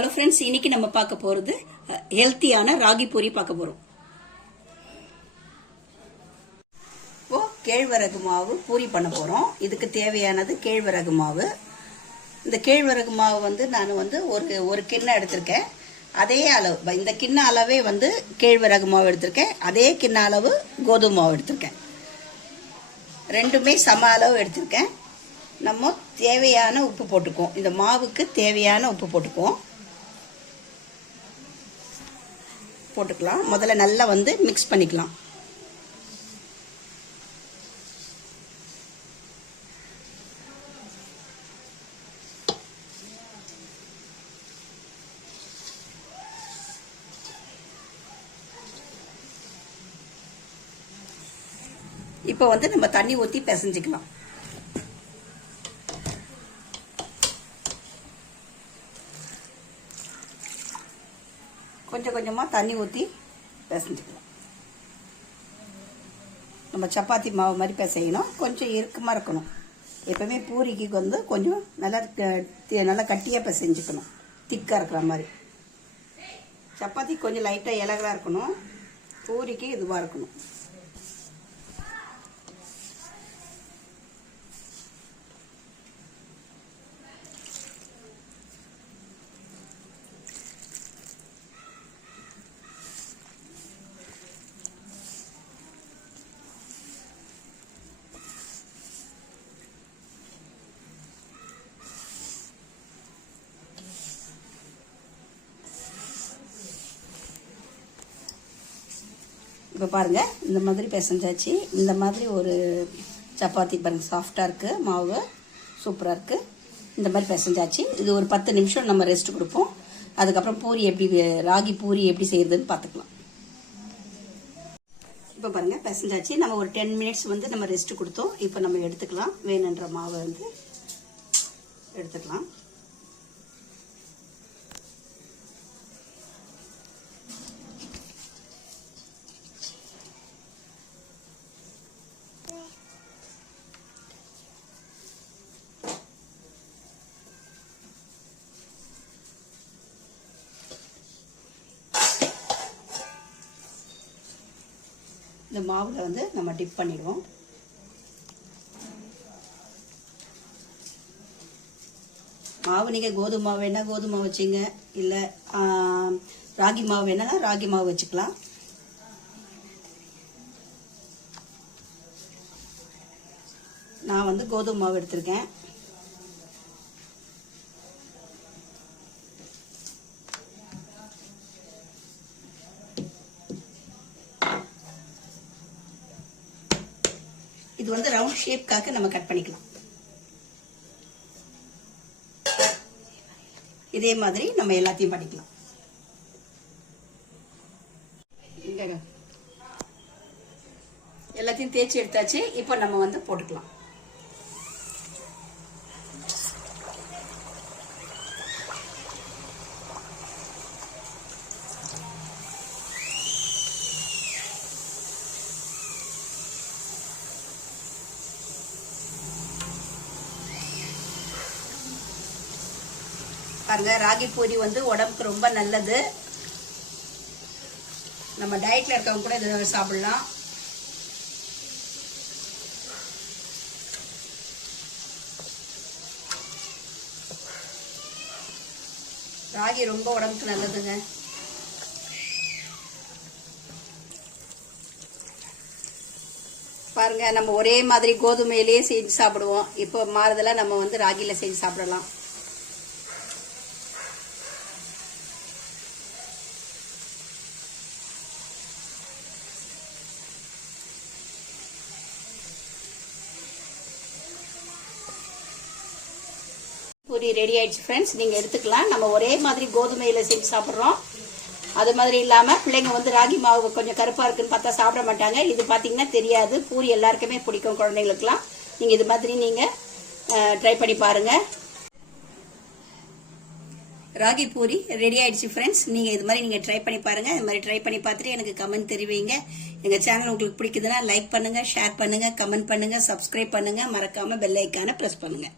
Hello friends இன்னைக்கு நம்ம பார்க்க போகிறது ஹெல்த்தியான ராகி பூரி பார்க்க போகிறோம் இப்போ கேழ்வரகு மாவு பூரி பண்ண போகிறோம் இதுக்கு தேவையானது கேழ்வரகு மாவு. இந்த கேழ்வரகு மாவு வந்து நான் வந்து ஒரு ஒரு கிண்ணம் எடுத்திருக்கேன். அதே அளவு இந்த கிண்ண அளவே வந்து கேழ்வரகு மாவு எடுத்திருக்கேன். அதே கிண்ண அளவு கோதுமை மாவு எடுத்திருக்கேன். ரெண்டுமே சம அளவு எடுத்திருக்கேன். நம்ம தேவையான உப்பு போட்டுக்குவோம். இந்த மாவுக்கு தேவையான உப்பு போட்டுக்குவோம். போட்டுக்கலாம். முதல்ல நல்லா வந்து மிக்ஸ் பண்ணிக்கலாம். இப்போ வந்து நம்ம தண்ணி ஊற்றி பிசைஞ்சிக்கலாம். கொஞ்சம் கொஞ்சமாக தண்ணி ஊற்றி பிசைஞ்சிக்கலாம் நம்ம சப்பாத்தி மாவு மாதிரி பிசையணும். கொஞ்சம் இறுக்கமாக இருக்கணும். எப்பவுமே பூரிக்கு வந்து கொஞ்சம் நல்லா நல்லா கட்டியாக பிசைஞ்சிக்கணும். திக்காக இருக்கிற மாதிரி. சப்பாத்தி கொஞ்சம் லைட்டாக இலகலாக இருக்கணும். பூரிக்கு இதுவாக இருக்கணும். இப்போ பாருங்கள் இந்த மாதிரி பிசைஞ்சாச்சு. இந்த மாதிரி ஒரு சப்பாத்தி பாருங்கள் சாஃப்டாக இருக்குது மாவு சூப்பராக இருக்குது இந்த மாதிரி பிசைஞ்சாச்சு. இது ஒரு பத்து நிமிஷம் நம்ம ரெஸ்ட் கொடுப்போம். அதுக்கப்புறம் பூரி எப்படி ராகி பூரி எப்படி செய்கிறதுன்னு பார்த்துக்கலாம் இப்போ பாருங்கள் பிசைஞ்சாச்சு. நம்ம ஒரு டென் மினிட்ஸ் வந்து நம்ம ரெஸ்ட் கொடுத்தோம். இப்போ நம்ம எடுத்துக்கலாம். வேணுன்ற மாவை வந்து எடுத்துக்கலாம். இந்த மாவில் வந்து நம்ம டிப் பண்ணிடுவோம். மாவு நீங்கள் கோதுமை மாவு வேணால் கோதுமை மாவு வச்சுங்க. இல்லை ராகி மாவு வேணால் ராகி மாவு வச்சுக்கலாம். நான் வந்து கோதுமை மாவு எடுத்திருக்கேன். இது வந்து ரவுண்ட் ஷேப்காக நம்ம கட் பண்ணிக்கலாம். இதே மாதிரி நம்ம எல்லாத்தையும் பண்ணிக்கலாம். எல்லாத்தையும் தேய்ச்சி எடுத்தாச்சு. இப்போ நம்ம வந்து போட்டுக்கலாம். பாருங்கள் ராகி பூரி வந்து உடம்புக்கு ரொம்ப நல்லது. நம்ம டயட்டில் இருக்கவங்க கூட இதை சாப்பிடலாம். ராகி ரொம்ப உடம்புக்கு நல்லதுங்க. பாருங்க நம்ம ஒரே மாதிரி கோதுமையிலேயே செஞ்சு சாப்பிடுவோம். இப்போ மாறுதலாக நம்ம வந்து ராகியில் செஞ்சு சாப்பிடலாம். பூரி ரெடி ஆயிடுச்சு ஃப்ரெண்ட்ஸ் நீங்கள் எடுத்துக்கலாம். நம்ம ஒரே மாதிரி கோதுமையில் செஞ்சு சாப்பிட்றோம். அது மாதிரி இல்லாமல் பிள்ளைங்க வந்து ராகி மாவு கொஞ்சம் கருப்பாக இருக்குன்னு பார்த்தா சாப்பிட மாட்டாங்க. இது பார்த்தீங்கன்னா தெரியாது. பூரி எல்லாருக்குமே பிடிக்கும் குழந்தைங்களுக்குலாம் நீங்கள் இது மாதிரி நீங்கள் ட்ரை பண்ணி பாருங்கள் ராகி பூரி ரெடி ஆயிடுச்சு ஃப்ரெண்ட்ஸ் நீங்கள் இது மாதிரி நீங்கள் ட்ரை பண்ணி பாருங்கள் இது மாதிரி ட்ரை பண்ணி பார்த்துட்டு எனக்கு கமெண்ட் தெரிவிங்க. எங்கள் சேனல் உங்களுக்கு பிடிக்குதுன்னா லைக் பண்ணுங்கள் ஷேர் பண்ணுங்கள் கமெண்ட் பண்ணுங்கள் சப்ஸ்கிரைப் பண்ணுங்கள் மறக்காமல் பெல் ஐக்கானை ப்ரெஸ் பண்ணுங்கள்